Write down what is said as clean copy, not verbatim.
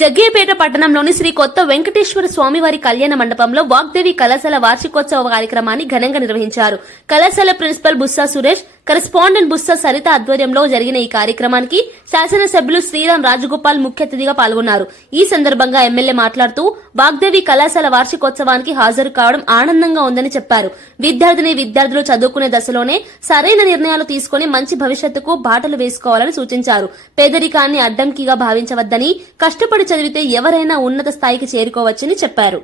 జగ్గయ్యపేట పట్టణంలోని శ్రీ కొత్త వెంకటేశ్వర స్వామివారి కళ్యాణ మండపంలో వాగ్దేవి కళాశాల వార్షికోత్సవ కార్యక్రమాన్ని ఘనంగా నిర్వహించారు. కళాశాల ప్రిన్సిపల్ బుస్సా సురేష్, కరెస్పాండెంట్ బుస్సా సరిత ఆధ్వర్యంలో జరిగిన ఈ కార్యక్రమానికి శాసనసభ్యులు శ్రీరామ్ రాజగోపాల్ ముఖ్య అతిథిగా పాల్గొన్నారు. ఈ సందర్భంగా ఎమ్మెల్యే మాట్లాడుతూ వాగ్దేవి కళాశాల వార్షికోత్సవానికి హాజరు కావడం ఆనందంగా ఉందని చెప్పారు. విద్యార్థులు చదువుకునే దశలోనే సరైన నిర్ణయాలు తీసుకుని మంచి భవిష్యత్తుకు బాటలు వేసుకోవాలని సూచించారు. పేదరికాన్ని అడ్డంకిగా భావించవద్దని, కష్టపడి చదివితే ఎవరైనా ఉన్నత స్థాయికి చేరుకోవచ్చని చెప్పారు.